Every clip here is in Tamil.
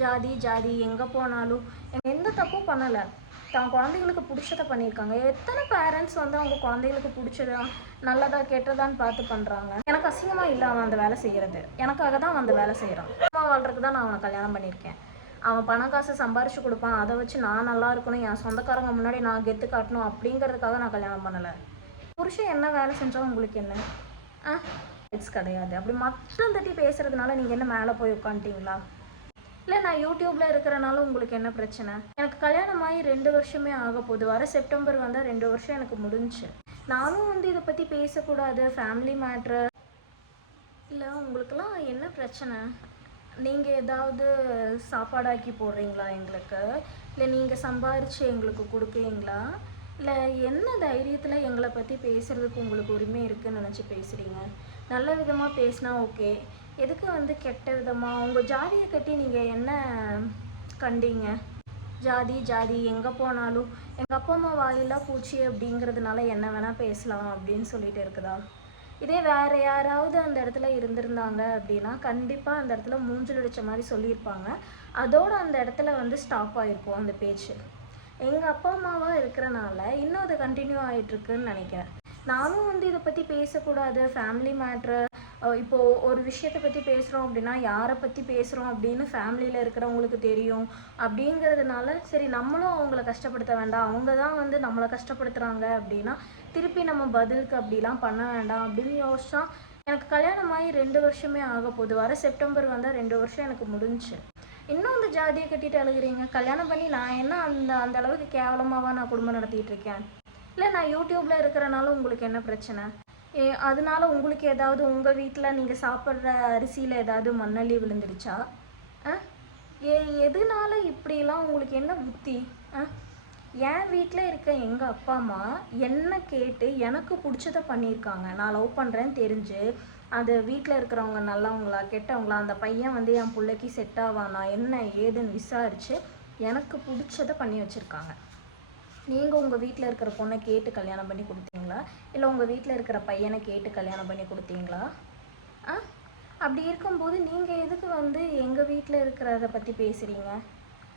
ஜாதி ஜாதி எங்கே போனாலும் எந்த தப்பும் பண்ணலை. தான் குழந்தைங்களுக்கு பிடிச்சதை பண்ணியிருக்காங்க. எத்தனை பேரண்ட்ஸ் வந்து அவங்க குழந்தைங்களுக்கு பிடிச்சதா நல்லதா கெட்டதான்னு பார்த்து பண்ணுறாங்க எனக்கு அசிங்கமாக இல்லை அவன் அந்த வேலை செய்கிறது எனக்காக தான் அவன் அந்த வேலை செய்கிறான் அம்மா வாழ்றதுக்கு தான் நான் அவனை கல்யாணம் பண்ணியிருக்கேன். அவன் பணம் காசு சம்பாரிச்சு கொடுப்பான். அதை வச்சு நான் நல்லா இருக்கணும். என் சொந்தக்காரங்க முன்னாடி நான் கெத்து காட்டணும் அப்படிங்கிறதுக்காக நான் கல்யாணம் பண்ணலை. புருஷன் என்ன வேலை செஞ்சா உங்களுக்கு என்ன? ஆ? இட்ஸ் கிடையாது. அப்படி மற்ற தட்டி பேசுறதுனால நீங்கள் என்ன மேலே போய் உட்காந்துட்டீங்களா? இல்லை நான் யூடியூப்பில் இருக்கிறனால உங்களுக்கு என்ன பிரச்சனை? எனக்கு கல்யாணம் ஆகி ரெண்டு வருஷமே ஆக போகுது. வர செப்டம்பர் வந்தால் ரெண்டு வருஷம் எனக்கு முடிஞ்சுச்சு நானும் வந்து இதை பற்றி பேசக்கூடாது. ஃபேமிலி மேட்ரு இல்லை உங்களுக்கெல்லாம் என்ன பிரச்சனை? நீங்கள் ஏதாவது சாப்பாடாக்கி போடுறீங்களா எங்களுக்கு? இல்லை நீங்கள் சம்பாரித்து எங்களுக்கு கொடுக்குறீங்களா? இல்லை என்ன தைரியத்தில் எங்களை பற்றி பேசுகிறதுக்கு உங்களுக்கு உரிமை இருக்குதுன்னு நினச்சி பேசுகிறீங்க நல்ல விதமாக பேசினா ஓகே. எதுக்கு வந்து கெட்ட விதமாக உங்கள் ஜாதியை கட்டி நீங்கள் என்ன கண்டீங்க? ஜாதி ஜாதி எங்கே போனாலும் எங்கள் அப்பா அம்மா வாயிலாக பூச்சி அப்படிங்கிறதுனால என்ன வேணால் பேசலாம் அப்படின்னு சொல்லிட்டு இருக்குதா? இதே வேறு யாராவது அந்த இடத்துல இருந்திருந்தாங்க அப்படின்னா கண்டிப்பாக அந்த இடத்துல மூஞ்சில் அடித்த மாதிரி சொல்லியிருப்பாங்க. அதோடு அந்த இடத்துல வந்து ஸ்டாப் ஆகிருக்கும் அந்த பேச்சு. எங்கள் அப்பா அம்மாவாக இருக்கிறனால இன்னும் அது கண்டினியூ ஆகிட்டுருக்குன்னு நினைக்கிறேன். நானும் வந்து இதை பற்றி பேசக்கூடாது. ஃபேமிலி மேட்ரு இப்போது ஒரு விஷயத்தை பற்றி பேசுகிறோம் அப்படின்னா யாரை பற்றி பேசுகிறோம் அப்படின்னு ஃபேமிலியில் இருக்கிறவங்களுக்கு தெரியும் அப்படிங்கிறதுனால சரி நம்மளும் அவங்கள கஷ்டப்படுத்த வேண்டாம். அவங்க தான் வந்து நம்மளை கஷ்டப்படுத்துகிறாங்க அப்படின்னா திருப்பி நம்ம பதிலுக்கு அப்படிலாம் பண்ண வேண்டாம் அப்படின்னு யோசிச்சா எனக்கு கல்யாணம் ஆகி ரெண்டு வருஷமே ஆக போகுது. வர செப்டம்பர் வந்தால் ரெண்டு வருஷம் எனக்கு முடிஞ்சுச்சு இன்னும் அந்த ஜாதியை கட்டிட்டு அழுகுறீங்க? கல்யாணம் பண்ணி நான் என்ன அந்த அந்த அளவுக்கு கேவலமாவா நான் குடும்பம் நடத்திட்டு இருக்கேன்? இல்லை நான் யூடியூப்ல இருக்கிறனால உங்களுக்கு என்ன பிரச்சனை? அதனால உங்களுக்கு ஏதாவது உங்கள் வீட்டில் நீங்கள் சாப்பிட்ற அரிசியில் ஏதாவது மண்ணள்ளி விழுந்துடுச்சா? ஆ? ஏ எதனால இப்படிலாம் உங்களுக்கு என்ன புத்தி? ஆ? என் வீட்டில் இருக்க எங்கள் அப்பா அம்மா என்ன கேட்டு எனக்கு பிடிச்சத பண்ணியிருக்காங்க. நான் லவ் பண்ணுறேன்னு தெரிஞ்சு அது வீட்டில் இருக்கிறவங்க நல்லவங்களா கெட்டவங்களா அந்த பையன் வந்து என் பிள்ளைக்கு செட் ஆவானா என்ன ஏதுன்னு விசாரித்து எனக்கு பிடிச்சத பண்ணி வச்சுருக்காங்க. நீங்கள் உங்கள் வீட்டில் இருக்கிற பொண்ணை கேட்டு கல்யாணம் பண்ணி கொடுத்தீங்களா? இல்லை உங்கள் வீட்டில் இருக்கிற பையனை கேட்டு கல்யாணம் பண்ணி கொடுத்தீங்களா? ஆ? அப்படி இருக்கும்போது நீங்கள் எதுக்கு வந்து எங்கள் வீட்டில் இருக்கிறத பற்றி பேசுகிறீங்க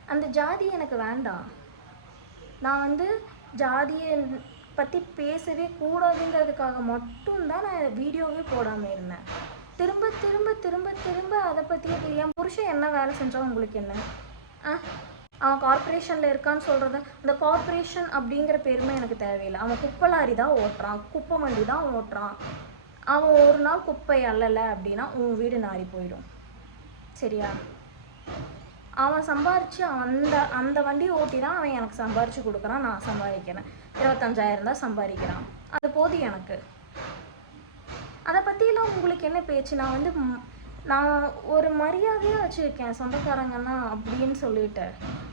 அந்த ஜாதி எனக்கு வேண்டாம். நான் வந்து ஜாதியை பற்றி பேசவே கூடாதுங்கிறதுக்காக மட்டும்தான் நான் வீடியோவே போடாமல் இருந்தேன். திரும்ப திரும்ப திரும்ப திரும்ப அதை பற்றியே என் புருஷன் என்ன வேலை செஞ்சால் உங்களுக்கு என்ன? ஆ? அவன் கார்ப்பரேஷனில் இருக்கான்னு சொல்கிறது அந்த கார்ப்பரேஷன் அப்படிங்கிற பெருமை எனக்கு தேவையில்லை. அவன் குப்பை லாரி தான் ஓட்டுறான். குப்பை வண்டி தான் ஓட்டுறான். அவன் ஒரு நாள் குப்பை அல்லலை அப்படின்னா உன் வீடு நாறி போயிடும். சரியா? அவன் சம்பாரித்து அந்த அந்த வண்டி ஓட்டி தான் அவன் எனக்கு சம்பாரித்து கொடுக்குறான். நான் சம்பாதிக்கிறேன். இருபத்தஞ்சாயிரம் தான் சம்பாதிக்கிறான். அது போதும் எனக்கு. அதை பற்றிலாம் உங்களுக்கு என்ன பேச்சு? நான் வந்து நான் ஒரு மரியாதையாக வச்சுருக்கேன் சொந்தக்காரங்கன்னா அப்படின்னு சொல்லிட்டு.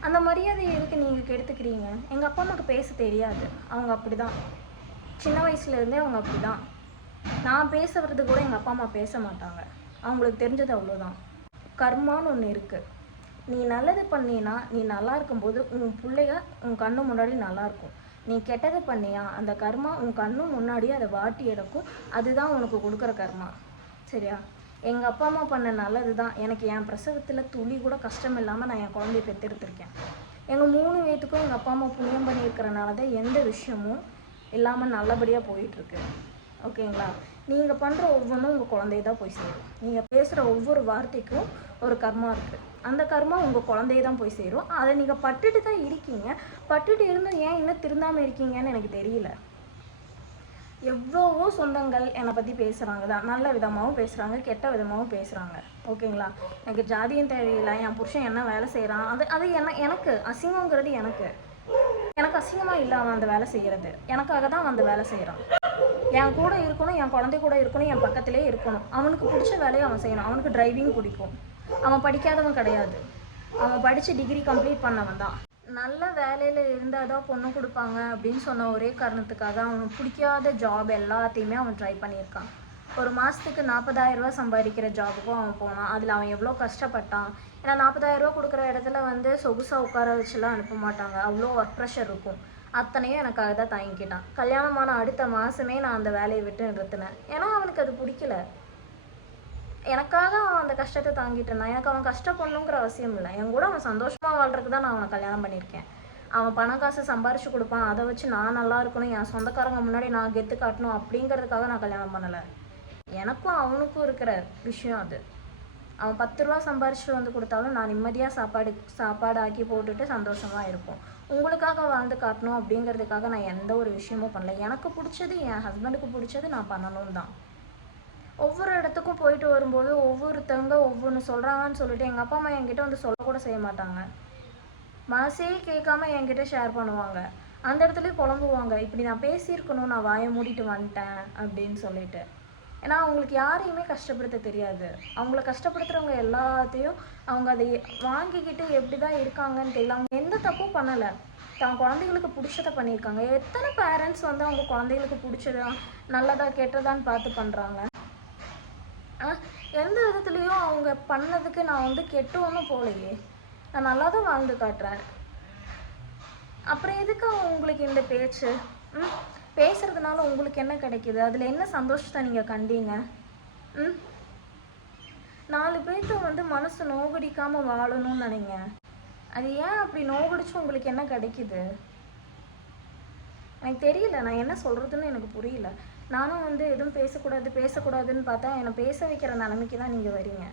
அந்த மரியாதையை எதுக்கு நீங்கள் கெடுத்துக்கிறீங்க? எங்கள் அப்பா அம்மாவுக்கு பேச தெரியாது. அவங்க அப்படி தான் சின்ன வயசுலேருந்தே அவங்க அப்படி தான் நான் பேசுறது கூட எங்கள் அப்பா அம்மா பேச மாட்டாங்க. அவங்களுக்கு தெரிஞ்சது அவ்வளோதான் கர்மான்னு ஒன்று இருக்குது நீ நல்லது பண்ணினா நீ நல்லா இருக்கும்போது உன் பிள்ளைய உன் கண்ணு முன்னாடி நல்லாயிருக்கும் நீ கெட்டது பண்ணியா அந்த கர்மா உன் கண்ணு முன்னாடியே அதை வாட்டி எடுக்கும். அதுதான் உனக்கு கொடுக்குற கர்மா. சரியா? எங்கள் அப்பா அம்மா பண்ண நல்லது தான் எனக்கு என் பிரசவத்தில் துளி கூட கஷ்டம் இல்லாமல் நான் என் குழந்தைய பெற்றெடுத்திருக்கேன் எங்கள் மூணு பேத்துக்கும் எங்கள் அப்பா அம்மா புண்ணியம் பண்ணியிருக்கிறனால தான் எந்த விஷயமும் இல்லாமல் நல்லபடியாக போயிட்டுருக்கு. ஓகேங்களா? நீங்கள் பண்ணுற ஒவ்வொன்றும் உங்கள் குழந்தைய தான் போய் சேரும். நீங்கள் பேசுகிற ஒவ்வொரு வார்த்தைக்கும் ஒரு கர்மா இருக்குது அந்த கர்மா உங்கள் குழந்தைய தான் போய் சேரும். அதை நீங்கள் பட்டுட்டு தான் இருக்கீங்க. பட்டுட்டு இருந்தும் ஏன் இன்னும் திருந்தாமல் இருக்கீங்கன்னு எனக்கு தெரியல. எவ்வளவோ சொந்தங்கள் என்னை பற்றி பேசுகிறாங்க தான் நல்ல விதமாகவும் பேசுகிறாங்க கெட்ட விதமாகவும் பேசுகிறாங்க ஓகேங்களா? எனக்கு ஜாதியும் தேவையில்லை என் புருஷன் என்ன வேலை செய்கிறான் அது அது என்ன எனக்கு அசிங்கங்கிறது எனக்கு. எனக்கு அசிங்கமாக இல்லை அவன் அந்த வேலை செய்கிறது எனக்காக தான் அந்த வேலை செய்கிறான் என் கூட இருக்கணும் என் குழந்தை கூட இருக்கணும் என் பக்கத்திலே இருக்கணும். அவனுக்கு பிடிச்ச வேலையை அவன் செய்யணும். அவனுக்கு டிரைவிங் பிடிக்கும். அவன் படிக்காதவன் கிடையாது. அவன் படித்து டிகிரி கம்ப்ளீட் பண்ணவன் தான். நல்ல வேலையில் இருந்தால் தான் பொண்ணு கொடுப்பாங்க அப்படின்னு சொன்ன ஒரே காரணத்துக்காக அவனுக்கு பிடிக்காத ஜாப் எல்லாத்தையுமே அவன் ட்ரை பண்ணியிருக்கான். ஒரு மாதத்துக்கு நாற்பதாயிரரூவா சம்பாதிக்கிற ஜாபுக்கும் அவன் போனான். அதில் அவன் எவ்வளோ கஷ்டப்பட்டான்? ஏன்னா நாற்பதாயிரரூவா கொடுக்குற இடத்துல வந்து சொகுசாக உட்கார வச்சுலாம் அனுப்ப மாட்டாங்க. அவ்வளோ ஒர்க் ப்ரெஷர் இருக்கும். அத்தனையும் எனக்காக தான் தாங்கிக்கிட்டான் கல்யாணமான அடுத்த மாதமே நான் அந்த வேலையை விட்டு நிறுத்தினேன். ஏன்னா அவனுக்கு அது பிடிக்கல. எனக்காக அவன் அந்த கஷ்டத்தை தாங்கிட்டு இருந்தான். எனக்கு அவன் கஷ்டப்படணுங்கிற அவசியம் இல்லை. என் கூட அவன் சந்தோஷமாக வாழ்றதுக்கு தான் நான் அவனை கல்யாணம் பண்ணியிருக்கேன். அவன் பணம் காசு சம்பாரிச்சு கொடுப்பான். அதை வச்சு நான் நல்லா இருக்கணும். என் சொந்தக்காரங்க முன்னாடி நான் கெத்து காட்டணும் அப்படிங்கிறதுக்காக நான் கல்யாணம் பண்ணலை. எனக்கும் அவனுக்கும் இருக்கிற விஷயம் அது. அவன் பத்து ரூபா சம்பாரிச்சுட்டு வந்து கொடுத்தாலும் நான் நிம்மதியாக சாப்பாடு சாப்பாடு ஆக்கி போட்டுட்டு சந்தோஷமாக இருப்போம். உங்களுக்காக வாழ்ந்து காட்டணும் அப்படிங்கிறதுக்காக நான் எந்த ஒரு விஷயமும் பண்ணல. எனக்கு பிடிச்சது என் ஹஸ்பண்டுக்கு பிடிச்சது நான் பண்ணணும் தான். ஒவ்வொரு இடத்துக்கும் போயிட்டு வரும்போது ஒவ்வொருத்தவங்க ஒவ்வொன்று சொல்கிறாங்கன்னு சொல்லிட்டு எங்கள் அப்பா அம்மா என்கிட்ட வந்து சொல்லக்கூட செய்ய மாட்டாங்க. மனசே கேட்காம என்கிட்ட ஷேர் பண்ணுவாங்க. அந்த இடத்துலயே புலம்புவாங்க. இப்படி நான் பேசியிருக்கணும் நான் வாயை மூடிட்டு வந்துட்டேன் அப்படின்னு சொல்லிட்டு. ஏன்னா அவங்களுக்கு யாரையுமே கஷ்டப்படுத்த தெரியாது. அவங்கள கஷ்டப்படுத்துகிறவங்க எல்லாத்தையும் அவங்க அதை வாங்கிக்கிட்டு எப்படி தான் இருக்காங்கன்னு தெரியல. அவங்க எந்த தப்பும் பண்ணலை. தான் குழந்தைகளுக்கு பிடிச்சத பண்ணியிருக்காங்க. எத்தனை பேரண்ட்ஸ் வந்து அவங்க குழந்தைகளுக்கு பிடிச்சதா நல்லதா கெட்டதான்னு பார்த்து பண்ணுறாங்க எந்த விதத்துலேயும் அவங்க பண்ணதுக்கு நான் வந்து கெட்டு ஒன்றும் போகலையே. நான் நல்லா தான் வாழ்ந்து காட்டுறேன். அப்புறம் எதுக்கு உங்களுக்கு இந்த பேச்சு? ம் பேசுறதுனால உங்களுக்கு என்ன கிடைக்குது? அதில் என்ன சந்தோஷத்தை நீங்கள் கண்டீங்க? ம் நாலு பேர்த்த வந்து மனசு நோகடிக்காமல் வாழணும்னு நினைங்க. அது ஏன் அப்படி நோகடிச்சு உங்களுக்கு என்ன கிடைக்குது? எனக்கு தெரியல நான் என்ன சொல்கிறதுன்னு எனக்கு புரியல. நானும் வந்து எதுவும் பேசக்கூடாது பேசக்கூடாதுன்னு பார்த்தா என்னை பேச வைக்கிற நிலைமைக்கு தான் நீங்கள் வரீங்க.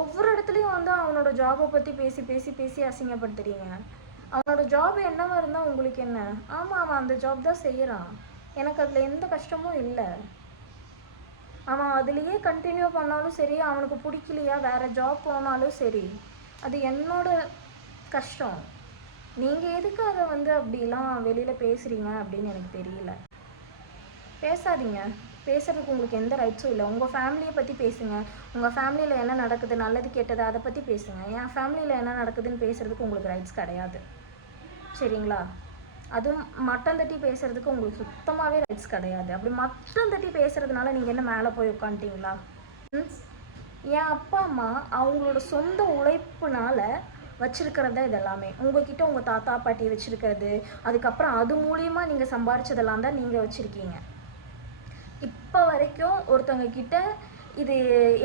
ஒவ்வொரு இடத்துலையும் வந்து அவனோட ஜாபை பற்றி பேசி பேசி பேசி அசிங்கப்படுத்துறீங்க. அவனோட ஜாப் என்னவா இருந்தால் உங்களுக்கு என்ன? ஆமாம் அவன் அந்த ஜாப் தான் செய்கிறான் எனக்கு அதில் எந்த கஷ்டமும் இல்லை. அவன் அதுலேயே கண்டினியூ பண்ணாலும் சரி அவனுக்கு பிடிக்கலையா வேறு ஜாப் போனாலும் சரி அது என்னோட கஷ்டம். நீங்கள் எதுக்கு அதை வந்து அப்படிலாம் வெளியில் பேசுகிறீங்க அப்படின்னு எனக்கு தெரியல. பேசாதீங்க. பேசுறதுக்கு உங்களுக்கு எந்த ரைட்ஸும் இல்லை. உங்கள் ஃபேமிலியை பற்றி பேசுங்க. உங்கள் ஃபேமிலியில் என்ன நடக்குது நல்லது கெட்டது அதை பற்றி பேசுங்க. என் ஃபேமிலியில் என்ன நடக்குதுன்னு பேசுறதுக்கு உங்களுக்கு ரைட்ஸ் கிடையாது. சரிங்களா? அதுவும் மட்டம் தட்டி பேசுறதுக்கு உங்களுக்கு சுத்தமாகவே ரைட்ஸ் கிடையாது. அப்படி மட்டம் தட்டி பேசுறதுனால நீங்கள் என்ன மேலே போய் உட்காந்துட்டீங்களா? ம்? என் அப்பா அம்மா அவங்களோட சொந்த உழைப்புனால வச்சிருக்கிறது தான் இதெல்லாமே. உங்ககிட்ட உங்கள் தாத்தா பாட்டி வச்சிருக்கிறது. அதுக்கப்புறம் அது மூலியமாக நீங்கள் சம்பாரிச்சதெல்லாம் தான் நீங்கள் வச்சுருக்கீங்க. இப்போ வரைக்கும் ஒருத்தவங்க கிட்ட இது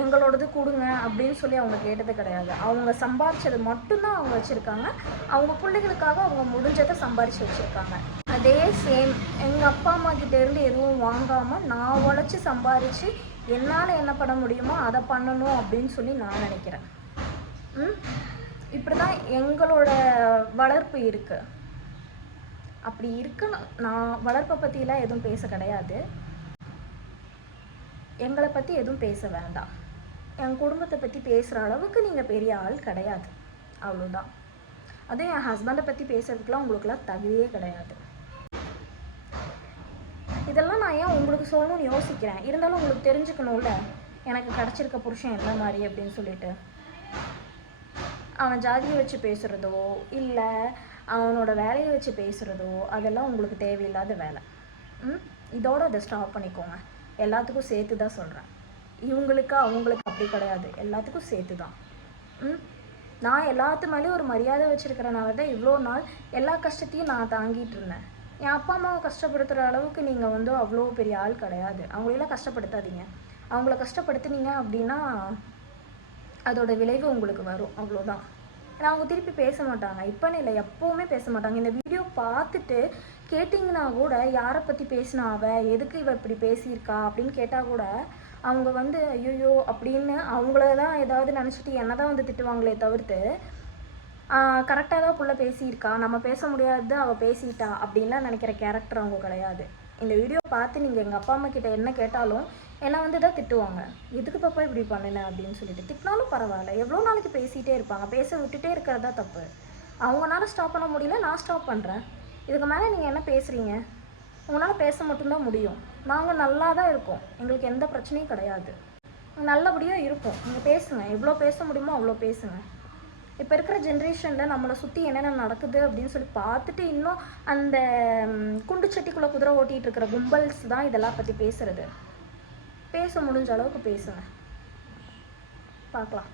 எங்களோடது கொடுங்க அப்படின்னு சொல்லி அவங்க கேட்டது கிடையாது. அவங்க சம்பாரிச்சது மட்டும்தான் அவங்க வச்சுருக்காங்க. அவங்க பிள்ளைகளுக்காக அவங்க முடிஞ்சதை சம்பாரிச்சு வச்சுருக்காங்க. அதே சேம் எங்கள் அப்பா அம்மா கிட்டேருந்து எதுவும் வாங்காமல் நான் உழைச்சி சம்பாரித்து என்னால் என்ன பண்ண முடியுமோ அதை பண்ணணும் அப்படின்னு சொல்லி நான் நினைக்கிறேன். இப்படி தான் எங்களோட வளர்ப்பு இருக்குது அப்படி இருக்குன்னு நான் வளர்ப்பை பற்றிலாம் எதுவும் பேச கிடையாது. எங்களை பற்றி எதுவும் பேச வேண்டாம். என் குடும்பத்தை பற்றி பேசுகிற அளவுக்கு நீங்கள் பெரிய ஆள் கிடையாது. அவ்வளோதான் அதே என் ஹஸ்பண்டை பற்றி பேசுறதுக்குலாம் உங்களுக்குலாம் தகுதியே கிடையாது. இதெல்லாம் நான் ஏன் உங்களுக்கு சொல்லணும்னு யோசிக்கிறேன்? இருந்தாலும் உங்களுக்கு தெரிஞ்சுக்கணும்ல? எனக்கு கிடச்சிருக்க புருஷன் என்ன மாதிரி அப்படின்னு சொல்லிட்டு. அவன் ஜாதியை வச்சு பேசுகிறதோ இல்லை அவனோட வேலையை வச்சு பேசுகிறதோ அதெல்லாம் உங்களுக்கு தேவையில்லாத வேலை. ம்? இதோடு அதை ஸ்டாப் பண்ணிக்கோங்க. எல்லாத்துக்கும் சேர்த்து தான் சொல்கிறேன் இவங்களுக்கு அவங்களுக்கு அப்படி கிடையாது. எல்லாத்துக்கும் சேர்த்து தான் நான் எல்லாத்து மேலேயும் ஒரு மரியாதை வச்சுருக்கிறனால தான் இவ்வளோ நாள் எல்லா கஷ்டத்தையும் நான் தாங்கிட்டு இருந்தேன். என் அப்பா அம்மாவை கஷ்டப்படுத்துகிற அளவுக்கு நீங்கள் வந்து அவ்வளோ பெரிய ஆள் கிடையாது. அவங்களெல்லாம் கஷ்டப்படுத்தாதீங்க. அவங்கள கஷ்டப்படுத்துனீங்க அப்படின்னா அதோட விளைவு உங்களுக்கு வரும். அவ்வளோதான் ஏன்னா அவங்க திருப்பி பேச மாட்டாங்க. இப்போன்னு இல்லை எப்போவுமே பேச மாட்டாங்க. இந்த வீடியோ பார்த்துட்டு கேட்டிங்கன்னா கூட யாரை பற்றி பேசினா அவ? எதுக்கு இவ இப்படி பேசியிருக்கா? அப்படின்னு கேட்டால் கூட அவங்க வந்து ஐயோ அப்படின்னு அவங்கள தான் ஏதாவது நினச்சிட்டு என்ன தான் வந்து திட்டுவாங்களே தவிர்த்து கரெக்டாக தான் புள்ள பேசியிருக்கா. நம்ம பேச முடியாது அவள் பேசிட்டா அப்படின்லாம் நினைக்கிற கேரக்டர் அவங்க கிடையாது. இந்த வீடியோ பார்த்து நீங்கள் எங்கள் அப்பா அம்மா கிட்ட என்ன கேட்டாலும் என்னை வந்து தான் திட்டுவாங்க. எதுக்கு பாப்பா இப்படி பண்ணின? அப்படின்னு சொல்லிட்டு. திட்டினாலும் பரவாயில்ல. எவ்வளோ நாளைக்கு பேசிகிட்டே இருப்பாங்க. பேச விட்டுட்டே இருக்கிறதா தப்பு. அவங்களால ஸ்டாப் பண்ண முடியல. நான் ஸ்டாப் பண்ணுறேன் இதுக்கு மேலே நீங்கள் என்ன பேசுகிறீங்க உங்களால் பேச மட்டும்தான் முடியும். நாங்கள் நல்லா தான் இருக்கோம். எங்களுக்கு எந்த பிரச்சனையும் கிடையாது. நல்லபடியாக இருப்போம். நீங்கள் பேசுங்க. எவ்வளோ பேச முடியுமோ அவ்வளோ பேசுங்க. இப்போ இருக்கிற ஜென்ரேஷனில் நம்மளை சுற்றி என்னென்ன நடக்குது அப்படின்னு சொல்லி பார்த்துட்டு இன்னும் அந்த குண்டுச்சட்டிக்குள்ளே குண்டு குதிரை ஓட்டிகிட்டு இருக்கிற கும்பல்ஸ் தான் இதெல்லாம் பற்றி பேசுகிறது பேச முடிஞ்ச அளவுக்கு பேசுங்க. பார்க்கலாம்.